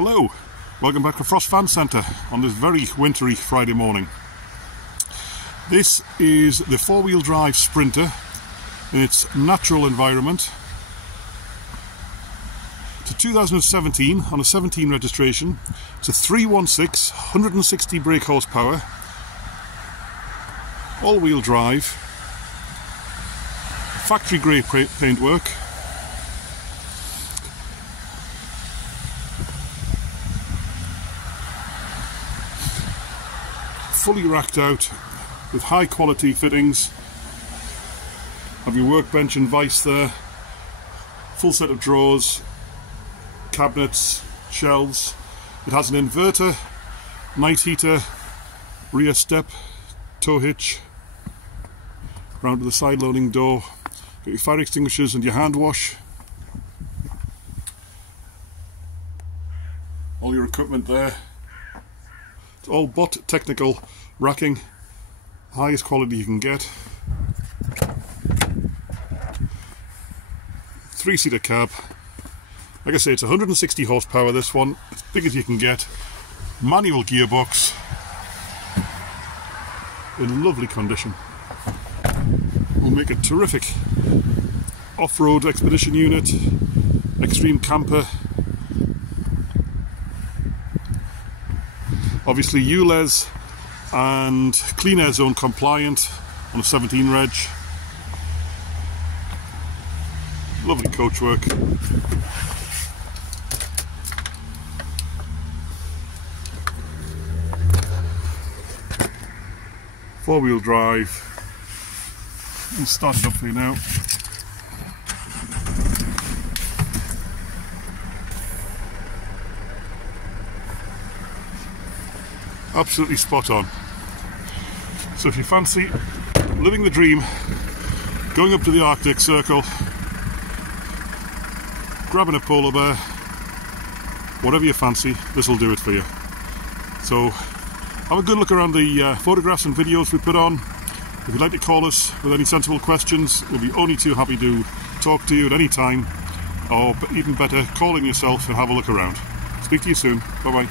Hello, welcome back to Frost Fan Centre on this very wintry Friday morning. This is the four-wheel drive Sprinter in its natural environment. It's a 2017 on a 17 registration. It's a 316, 160 brake horsepower, all-wheel drive, factory grey paintwork. Fully racked out with high quality fittings. Have your workbench and vise there, full set of drawers, cabinets, shelves. It has an inverter, night heater, rear step, tow hitch, round to the side loading door. Got your fire extinguishers and your hand wash. All your equipment there. It's all Bott technical racking, highest quality you can get. 3-seater cab. Like I say, it's 160 horsepower, this one, as big as you can get. Manual gearbox, in lovely condition. Will make a terrific off-road expedition unit, extreme camper. Obviously ULEZ and Clean Air Zone compliant on a 17 reg. Lovely coachwork. Four-wheel drive. We'll start it up for you now. Absolutely spot on. So if you fancy living the dream, going up to the Arctic Circle, grabbing a polar bear, whatever you fancy, this will do it for you. So have a good look around the photographs and videos we put on. If you'd like to call us with any sensible questions, we'll be only too happy to talk to you at any time, or even better, call in yourself and have a look around. Speak to you soon. Bye bye.